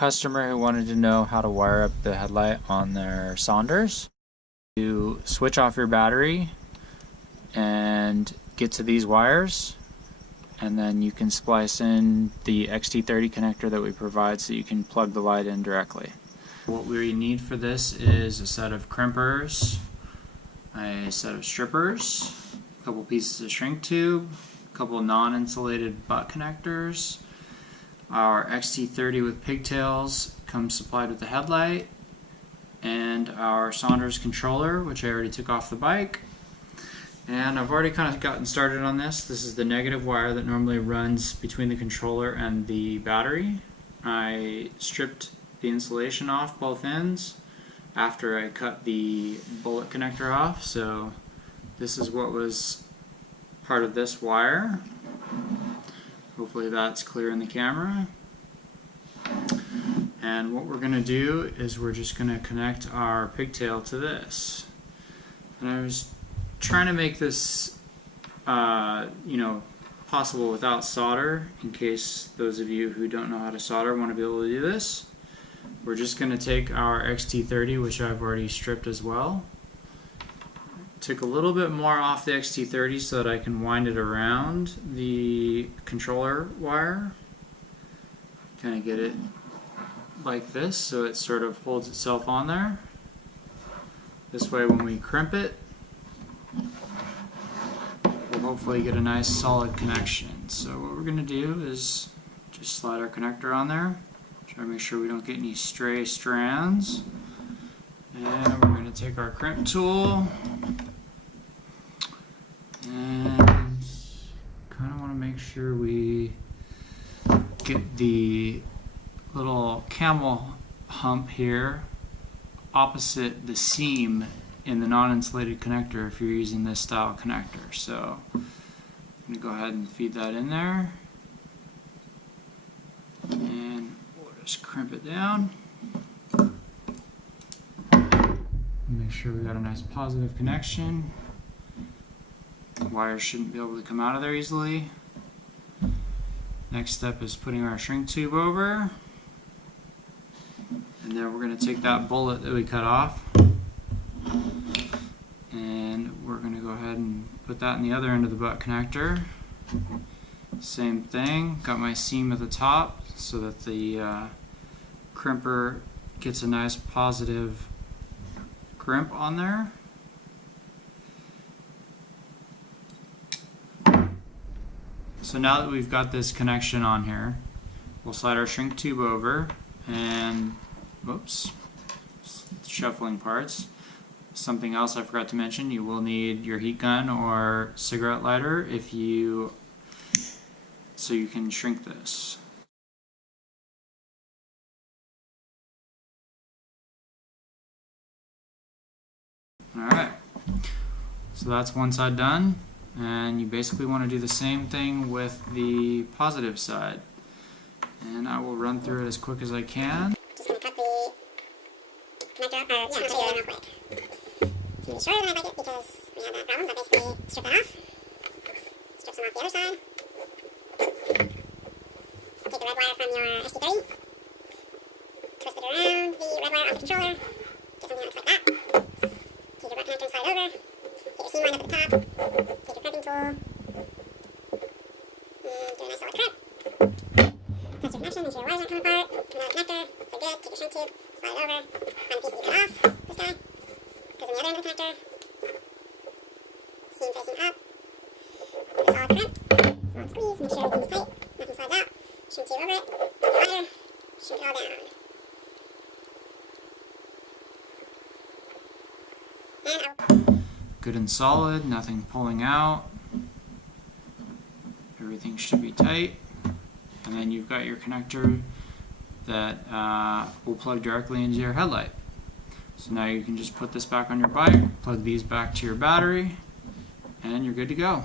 customer who wanted to know how to wire up the headlight on their Sondors. You switch off your battery and get to these wires, and then you can splice in the XT30 connector that we provide so you can plug the light in directly. What we need for this is a set of crimpers, a set of strippers, a couple pieces of shrink tube, a couple non-insulated butt connectors. Our XT30 with pigtails comes supplied with the headlight, and our Sondors controller, which I already took off the bike. And I've already kind of gotten started on this. This is the negative wire that normally runs between the controller and the battery. I stripped the insulation off both ends after I cut the bullet connector off, so this is what was part of this wire. Hopefully that's clear in the camera. And what we're going to do is we're just going to connect our pigtail to this. And I was trying to make this possible without solder, in case those of you who don't know how to solder want to be able to do this. We're just going to take our XT30, which I've already stripped as well. Took a little bit more off the XT30 so that I can wind it around the controller wire. Kind of get it like this so it sort of holds itself on there. This way when we crimp it, we'll hopefully get a nice solid connection. So what we're going to do is just slide our connector on there. Try to make sure we don't get any stray strands. And we're going to take our crimp tool and kind of want to make sure we get the little camel hump here opposite the seam in the non-insulated connector if you're using this style connector. So I'm going to go ahead and feed that in there, and we'll just crimp it down. Make sure we got a nice positive connection. The wires shouldn't be able to come out of there easily. Next step is putting our shrink tube over, and then we're going to take that bullet that we cut off and we're going to go ahead and put that in the other end of the butt connector. Same thing, got my seam at the top so that the crimper gets a nice positive crimp on there. So now that we've got this connection on here, we'll slide our shrink tube over and, whoops, shuffling parts. Something else I forgot to mention, you will need your heat gun or cigarette lighter so you can shrink this. Alright, so that's one side done, and you basically want to do the same thing with the positive side. And I will run through it as quick as I can. Just going to cut the connector, I'll show you real quick. It's going to be shorter than I'd like it because we had that problem, but basically strip that off. Strip some off the other side. Take the red wire from your XT30. Twist it around the red wire on the controller. Get something that looks like that. Take your butt connector and slide over. Get your seam line up at the top. Take your crimping tool. And do a nice solid crimp. Test your connection, make sure your wires aren't coming apart. Come out of the connector. They're good. Take your shrink tube. Slide it over. Find the piece that you cut off. This guy. Goes in the other end of the connector. Seam facing up. Put a solid crimp. Solid squeeze. Make sure everything's tight. Nothing slides out. Shrink tube over it. Take your wire. Shrink it all down. Good and solid, nothing pulling out. Everything should be tight. And then you've got your connector that will plug directly into your headlight. So now you can just put this back on your bike, plug these back to your battery, and you're good to go.